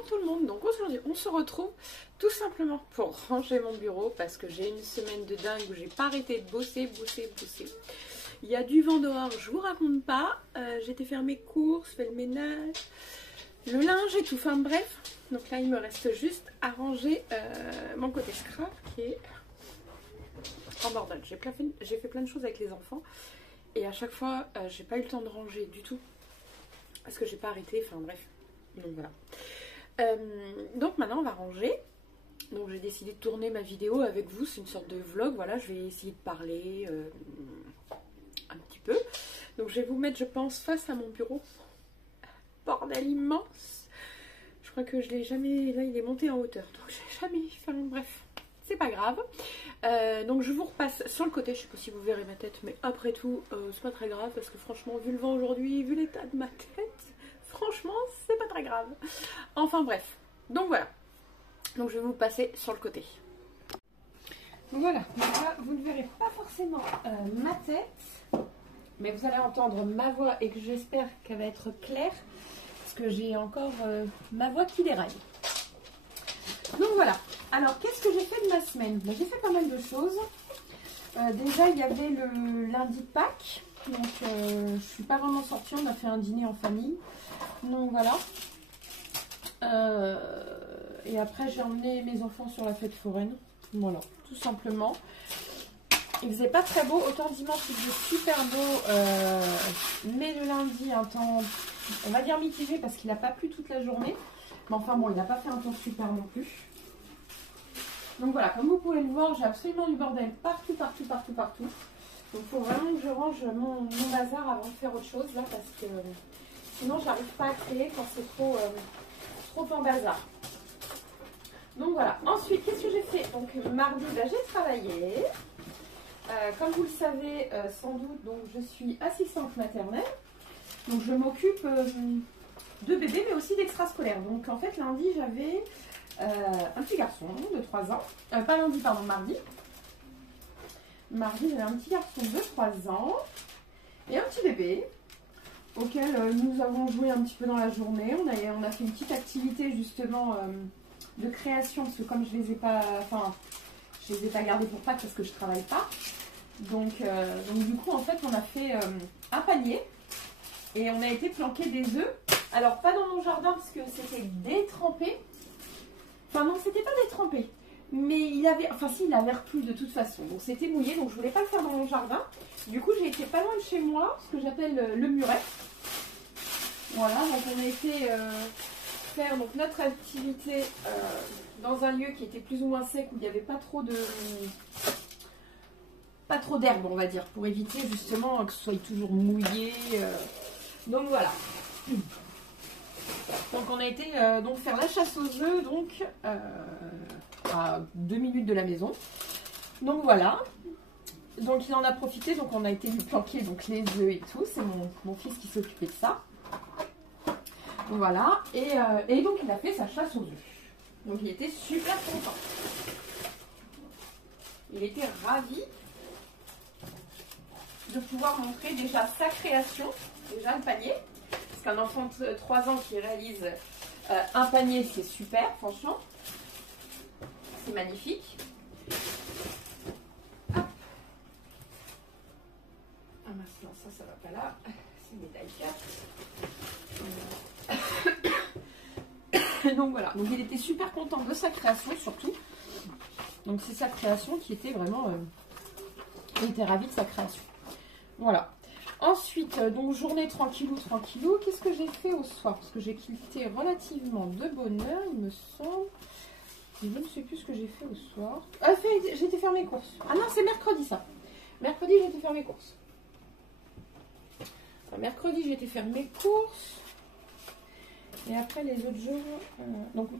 bonjour tout le monde. Donc aujourd'hui on se retrouve tout simplement pour ranger mon bureau parce que j'ai une semaine de dingue où j'ai pas arrêté de bosser. Il y a du vent dehors, je vous raconte pas. J'ai été faire mes courses, fait le ménage, le linge et tout, enfin bref. Donc là il me reste juste à ranger mon côté scrap qui est en bordel. J'ai fait plein de choses avec les enfants et à chaque fois j'ai pas eu le temps de ranger du tout parce que j'ai pas arrêté, enfin bref. Donc voilà. Donc maintenant on va ranger. Donc j'ai décidé de tourner ma vidéo avec vous, c'est une sorte de vlog, voilà, je vais essayer de parler un petit peu. Donc je vais vous mettre je pense face à mon bureau. Bordel immense. Je crois que je l'ai jamais, là il est monté en hauteur, donc j'ai jamais, enfin bref, c'est pas grave. Donc je vous repasse sur le côté, je sais pas si vous verrez ma tête, mais après tout c'est pas très grave parce que franchement vu le vent aujourd'hui, vu l'état de ma tête, franchement c'est pas très grave. Enfin bref, donc voilà. Donc je vais vous passer sur le côté. Donc voilà, donc là vous ne verrez pas forcément ma tête, mais vous allez entendre ma voix et que j'espère qu'elle va être claire, parce que j'ai encore ma voix qui déraille. Donc voilà, alors qu'est-ce que j'ai fait de ma semaine? Ben, j'ai fait pas mal de choses. Déjà il y avait le lundi de Pâques, donc je suis pas vraiment sortie, on a fait un dîner en famille. Donc voilà. Et après j'ai emmené mes enfants sur la fête foraine. Voilà, tout simplement. Il faisait pas très beau, autant dimanche il faisait super beau, mais le lundi un temps, on va dire mitigé parce qu'il n'a pas plu toute la journée. Mais enfin bon, il n'a pas fait un temps super non plus. Donc voilà, comme vous pouvez le voir, j'ai absolument du bordel partout. Donc il faut vraiment que je range mon bazar avant de faire autre chose là, parce que sinon j'arrive pas à créer quand c'est trop en bazar. Donc voilà, ensuite qu'est-ce que j'ai fait? Donc mardi, bah, j'ai travaillé. Comme vous le savez sans doute, donc je suis assistante maternelle. Donc je m'occupe de bébés mais aussi d'extrascolaires. Donc en fait lundi j'avais un petit garçon de 3 ans. Pas lundi, pardon, mardi. Mardi j'avais un petit garçon de 3 ans et un petit bébé auquel nous avons joué un petit peu dans la journée. On a fait une petite activité justement de création, parce que comme je les ai pas, enfin, je les ai pas gardés pour Pâques parce que je travaille pas. Donc du coup en fait on a fait un panier et on a été planquer des œufs. Alors pas dans mon jardin parce que c'était détrempé. Enfin non, c'était pas détrempé. Mais il avait, enfin si, il avait replu de toute façon. Donc c'était mouillé, donc je voulais pas le faire dans mon jardin. Du coup j'ai été pas loin de chez moi, ce que j'appelle le muret. Voilà, donc on a été faire donc, notre activité dans un lieu qui était plus ou moins sec, où il n'y avait pas trop d'herbe, on va dire, pour éviter justement que ce soit toujours mouillé. Donc voilà. Donc on a été donc faire la chasse aux œufs, donc à 2 minutes de la maison. Donc voilà. Donc il en a profité, donc on a été lui planquer donc les œufs et tout. C'est mon fils qui s'occupait de ça. Donc voilà. Et donc il a fait sa chasse aux œufs. Donc il était super content. Il était ravi de pouvoir montrer déjà sa création, déjà le panier. Parce qu'un enfant de 3 ans qui réalise un panier, c'est super, franchement. C'est magnifique. Hop. Ah mince, non, ça va pas là. C'est médaille 4. Donc voilà, donc il était super content de sa création surtout. Donc c'est sa création qui était vraiment... il était ravi de sa création. Voilà. Ensuite, donc journée tranquillou. Qu'est-ce que j'ai fait au soir? Parce que j'ai quitté relativement de bonne heure, il me semble. Je ne sais plus ce que j'ai fait au soir. J'ai été faire mes courses. Ah non, c'est mercredi ça. Mercredi, j'ai été faire mes courses. Enfin, mercredi, j'ai été faire mes courses. Et après, les autres jours...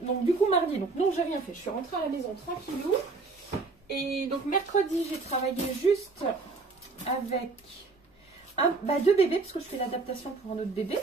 donc du coup, mardi, donc non, j'ai rien fait. Je suis rentrée à la maison tranquillou. Et donc, mercredi, j'ai travaillé juste avec... deux bébés, parce que je fais l'adaptation pour un autre bébé.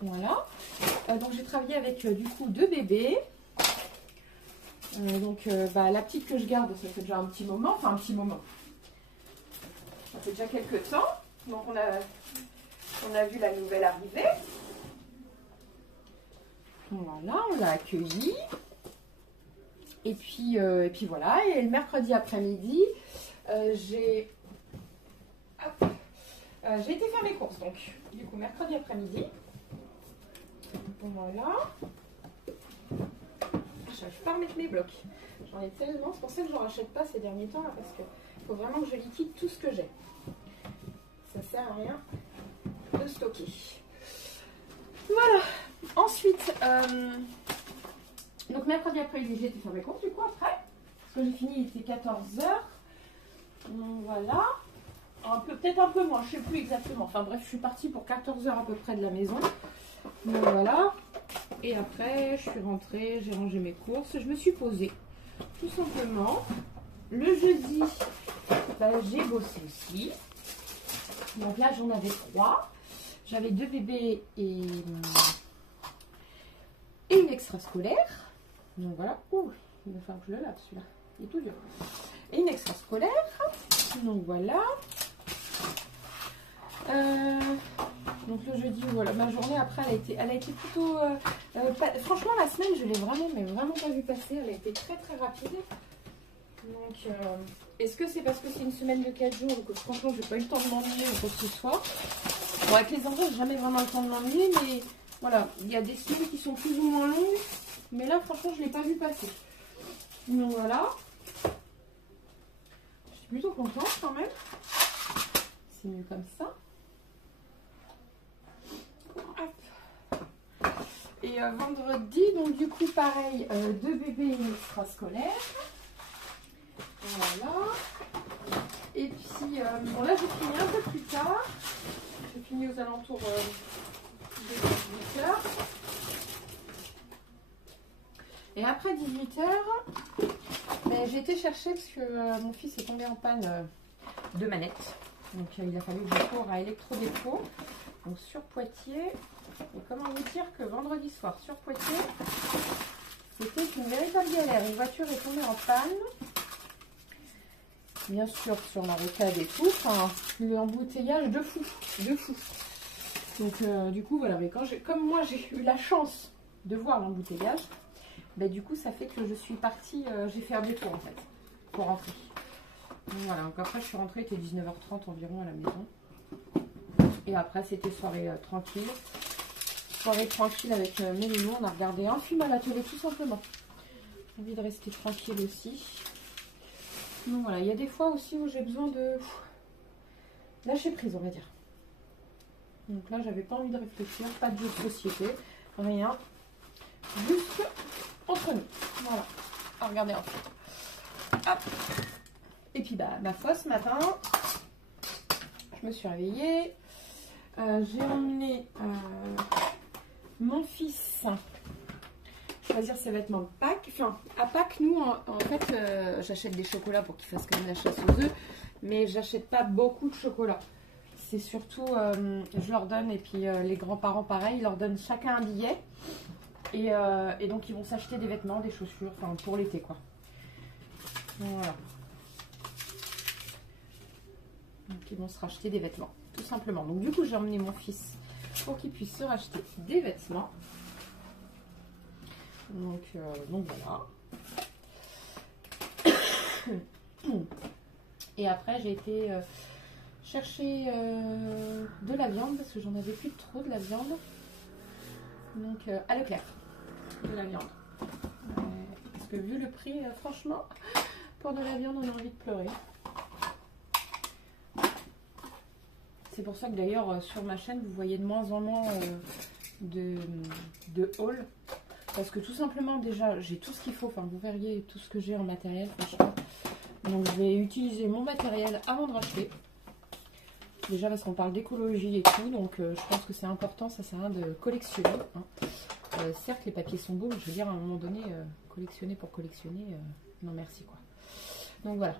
Voilà. Donc j'ai travaillé avec du coup 2 bébés. La petite que je garde, ça fait déjà un petit moment. Enfin un petit moment. Ça fait déjà quelques temps. Donc on a vu la nouvelle arrivée. Voilà, on l'a accueilli. Et puis voilà. Et le mercredi après-midi, j'ai été faire mes courses. Donc, du coup, mercredi après-midi. Voilà. Je n'arrive pas à remettre mes blocs. J'en ai tellement. C'est pour ça que je n'en rachète pas ces derniers temps là, parce qu'il faut vraiment que je liquide tout ce que j'ai. Ça sert à rien de stocker. Voilà. Ensuite, donc mercredi après-midi, j'ai été faire mes courses du coup après. Parce que j'ai fini, il était 14 h. Donc voilà. Peut-être un peu moins, je ne sais plus exactement. Enfin bref, je suis partie pour 14 h à peu près de la maison. Donc voilà. Et après, je suis rentrée, j'ai rangé mes courses. Je me suis posée, tout simplement. Le jeudi, j'ai bossé aussi. Donc là, j'en avais 3. J'avais 2 bébés et une extrascolaire. Donc voilà. Ouh, il va falloir que je le lave celui-là. Il est tout dur. Et une extrascolaire. Donc voilà. Donc le jeudi, voilà, ma journée après, elle a été plutôt... franchement, la semaine, je l'ai vraiment pas vu passer. Elle a été très rapide. Donc, est-ce que c'est parce que c'est une semaine de 4 jours ou que franchement, j'ai pas eu le temps de m'ennuyer ou quoi que ce soit? Bon, avec les enfants, j'ai jamais vraiment le temps de m'ennuyer, mais voilà, il y a des semaines qui sont plus ou moins longues. Mais là, franchement, je l'ai pas vu passer. Donc voilà. Je suis plutôt contente quand même. C'est mieux comme ça. Et vendredi, donc du coup pareil, 2 bébés et une extrascolaire. Voilà. Et puis, bon là j'ai fini un peu plus tard. J'ai fini aux alentours de 18 h. Et après 18 h, j'ai été chercher parce que mon fils est tombé en panne de manette. Donc il a fallu que je cours à Electrodépôt. Donc sur Poitiers. Et comment vous dire que vendredi soir sur Poitiers, c'était une véritable galère. Une voiture est tombée en panne. Bien sûr sur la rocade et tout. Enfin, l'embouteillage de fou. Donc du coup voilà, mais comme moi j'ai eu la chance de voir l'embouteillage, du coup ça fait que je suis partie, j'ai fait un détour en fait, pour rentrer. Donc voilà, donc après je suis rentrée, il était 19 h 30 environ à la maison. Et après c'était soirée tranquille. Soirée tranquille avec mes loulous, on a regardé un film à la télé tout simplement. J'ai envie de rester tranquille aussi. Donc voilà, il y a des fois aussi où j'ai besoin de lâcher prise, on va dire. Donc là, j'avais pas envie de réfléchir, pas de jeu de société, rien. Juste entre nous. Voilà, à regarder un film. Hop. Et puis ma foi, ce matin, je me suis réveillée. J'ai emmené mon fils choisir ses vêtements de Pâques. Enfin, à Pâques, nous, en fait, j'achète des chocolats pour qu'il fasse quand même la chasse aux œufs, mais j'achète pas beaucoup de chocolat. C'est surtout, je leur donne, et puis les grands-parents, pareil, ils leur donnent chacun un billet. Et donc, ils vont s'acheter des vêtements, des chaussures, enfin, pour l'été, quoi. Voilà. Donc, ils vont se racheter des vêtements, tout simplement. Donc, du coup, j'ai emmené mon fils pour qu'il puisse se racheter des vêtements. Donc voilà. Et après, j'ai été chercher de la viande parce que j'en avais plus trop de la viande. Donc à Leclerc, de la viande. Parce que vu le prix, franchement, pour de la viande, on a envie de pleurer. C'est pour ça que d'ailleurs, sur ma chaîne, vous voyez de moins en moins de haul. Parce que tout simplement, déjà, j'ai tout ce qu'il faut. Enfin, vous verriez tout ce que j'ai en matériel, franchement. Donc, je vais utiliser mon matériel avant de racheter. Déjà, parce qu'on parle d'écologie et tout. Donc, je pense que c'est important. Ça sert à rien de collectionner. Hein. Certes, les papiers sont beaux. Mais je veux dire, à un moment donné, collectionner pour collectionner, non merci, quoi. Donc, voilà.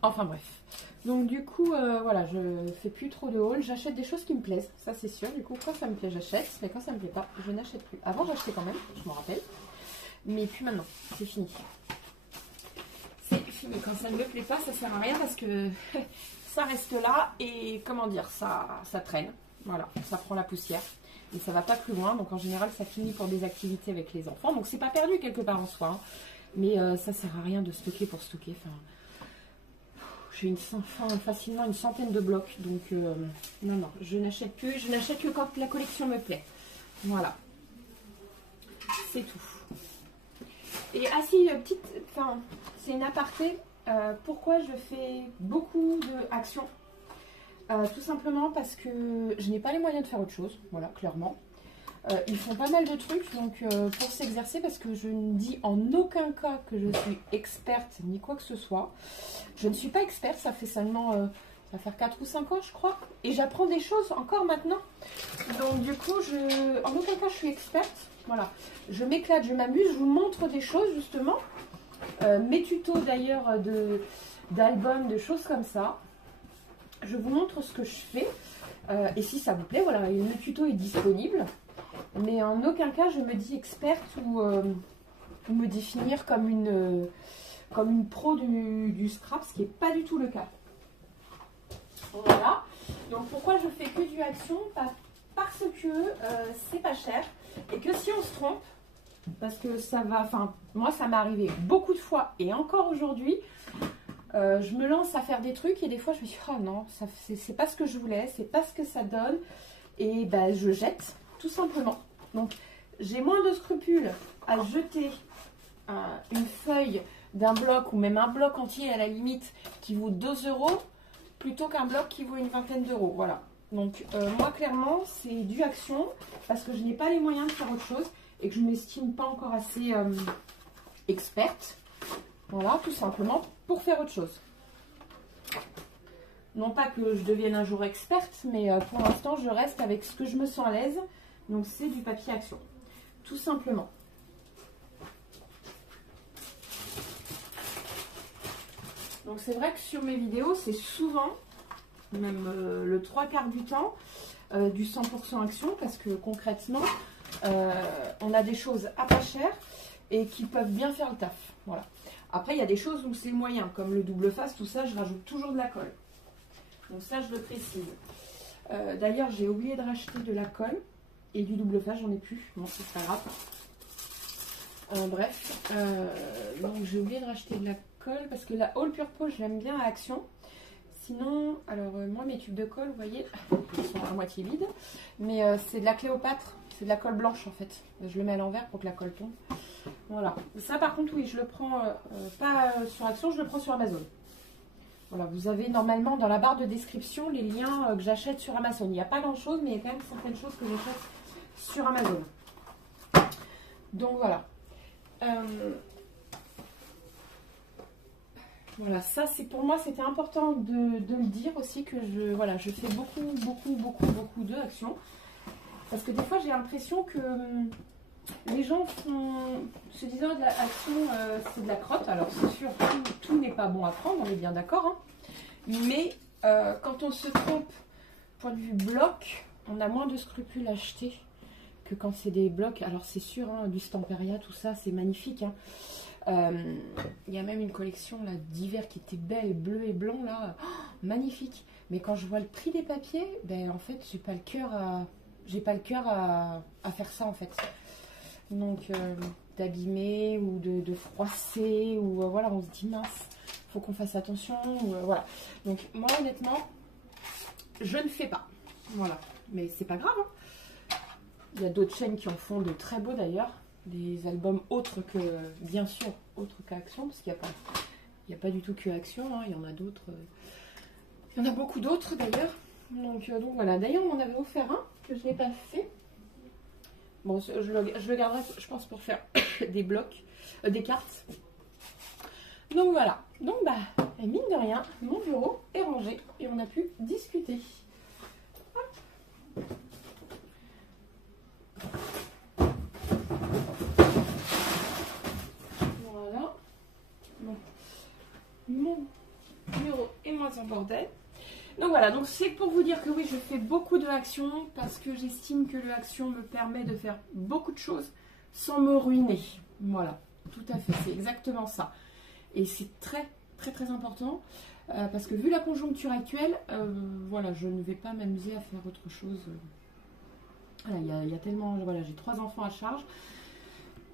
Enfin, bref. Donc, du coup, voilà, je fais plus trop de haul. J'achète des choses qui me plaisent. Ça, c'est sûr. Du coup, quand ça me plaît, j'achète. Mais quand ça me plaît pas, je n'achète plus. Avant, j'achetais quand même. Je m'en rappelle. Mais plus maintenant. C'est fini. C'est fini. Quand ça ne me plaît pas, ça sert à rien parce que ça reste là. Et comment dire, ça traîne. Voilà. Ça prend la poussière. et ça va pas plus loin. Donc en général, ça finit pour des activités avec les enfants. Donc c'est pas perdu quelque part en soi, hein. Mais ça sert à rien de stocker pour stocker. Enfin, j'ai facilement une centaine de blocs. Donc non, non, je n'achète plus. Je n'achète que quand la collection me plaît. Voilà. C'est tout. Et ah si, c'est une aparté. Pourquoi je fais beaucoup d'actions? Tout simplement parce que je n'ai pas les moyens de faire autre chose. Voilà, clairement. Ils font pas mal de trucs donc pour s'exercer, parce que je ne dis en aucun cas que je suis experte ni quoi que ce soit. Je ne suis pas experte, ça fait seulement ça va faire 4 ou 5 ans je crois, et j'apprends des choses encore maintenant. Donc du coup, en aucun cas je suis experte. Voilà, je m'éclate, je m'amuse, je vous montre des choses justement. Mes tutos d'ailleurs d'albums, de choses comme ça. Je vous montre ce que je fais. Et si ça vous plaît, voilà, le tuto est disponible. Mais en aucun cas je me dis experte ou me définir comme une pro du scrap, ce qui n'est pas du tout le cas. Voilà. Donc pourquoi je fais que du action? Parce que c'est pas cher, et que si on se trompe, parce que ça va, enfin moi ça m'est arrivé beaucoup de fois et encore aujourd'hui, je me lance à faire des trucs et des fois je me dis oh non, c'est pas ce que je voulais, c'est pas ce que ça donne, et ben je jette tout simplement. Donc j'ai moins de scrupules à jeter une feuille d'un bloc, ou même un bloc entier à la limite qui vaut 2 €, plutôt qu'un bloc qui vaut une vingtaine d'euros. Voilà. Donc moi clairement c'est du action, parce que je n'ai pas les moyens de faire autre chose et que je ne m'estime pas encore assez experte. Voilà, tout simplement pour faire autre chose. Non pas que je devienne un jour experte, mais pour l'instant je reste avec ce que je me sens à l'aise. Donc c'est du papier action, tout simplement. Donc c'est vrai que sur mes vidéos, c'est souvent, même le 3/4 du temps, du 100% action, parce que concrètement, on a des choses à pas cher et qui peuvent bien faire le taf. Voilà. Après, il y a des choses où c'est moyen, comme le double face, tout ça, je rajoute toujours de la colle. Donc ça, je le précise. D'ailleurs, j'ai oublié de racheter de la colle et du double face, j'en ai plus. Bon, c'est pas grave. Bref, donc j'ai oublié de racheter de la colle parce que la All Purple, je l'aime bien à action. Sinon, alors moi, mes tubes de colle, vous voyez, ils sont à moitié vides. Mais c'est de la Cléopâtre, c'est de la colle blanche en fait. Je le mets à l'envers pour que la colle tombe. Voilà. Ça, par contre, oui, je le prends pas sur Action, je le prends sur Amazon. Voilà, vous avez normalement dans la barre de description les liens que j'achète sur Amazon. Il n'y a pas grand-chose, mais il y a quand même certaines choses que j'achète sur Amazon. Donc voilà. Voilà, ça c'est pour moi, c'était important de le dire aussi, que je fais beaucoup de actions. Parce que des fois j'ai l'impression que les gens se disant de l'action, c'est de la crotte. Alors c'est sûr, tout n'est pas bon à prendre, on est bien d'accord. Hein. Mais quand on se trompe, point de vue bloc, on a moins de scrupules à acheter que quand c'est des blocs. Alors c'est sûr, hein, du Stamperia, tout ça, c'est magnifique. Hein. Il y a même une collection là d'hiver qui était belle, bleu et blanc là, oh, magnifique. Mais quand je vois le prix des papiers, ben en fait j'ai pas le cœur à faire ça en fait. Donc d'abîmer ou de froisser, ou voilà, on se dit mince, faut qu'on fasse attention, voilà. Donc moi honnêtement, je ne fais pas, voilà. Mais c'est pas grave. Hein. Il y a d'autres chaînes qui en font de très beaux d'ailleurs. Des albums autres que, bien sûr, autres qu'Action, parce qu'il n'y a pas du tout que Action, hein, il y en a d'autres, il y en a beaucoup d'autres d'ailleurs. Donc voilà, d'ailleurs on m'en avait offert un, que je n'ai pas fait. Bon, je le garderai, je pense, pour faire des blocs, des cartes. Donc voilà, donc bah, mine de rien, mon bureau est rangé et on a pu discuter. Hop. Voilà. Bon. Mon bureau est moins en bordel. Donc voilà, donc c'est pour vous dire que oui, je fais beaucoup de actions parce que j'estime que l'action me permet de faire beaucoup de choses sans me ruiner. Voilà, tout à fait, c'est exactement ça. Et c'est très important parce que vu la conjoncture actuelle, voilà, je ne vais pas m'amuser à faire autre chose Voilà, il y a tellement, voilà, j'ai 3 enfants à charge.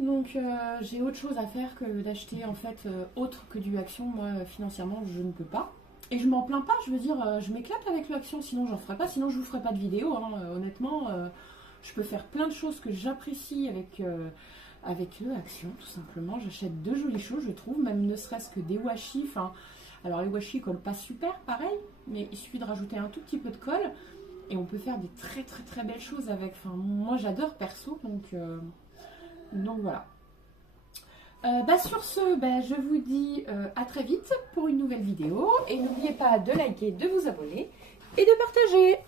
Donc j'ai autre chose à faire que d'acheter en fait autre que du Action. Moi financièrement je ne peux pas. Et je m'en plains pas, je veux dire, je m'éclate avec le Action, sinon j'en ferai pas, sinon je vous ferai pas de vidéo. Hein. Honnêtement, je peux faire plein de choses que j'apprécie avec le Action, tout simplement. J'achète de jolies choses, je trouve, même ne serait-ce que des washi. Enfin, alors les washi collent pas super, pareil, mais il suffit de rajouter un tout petit peu de colle et on peut faire des très très très belles choses avec. Enfin, moi j'adore perso, donc voilà. Sur ce, je vous dis à très vite pour une nouvelle vidéo. Et n'oubliez pas de liker, de vous abonner et de partager.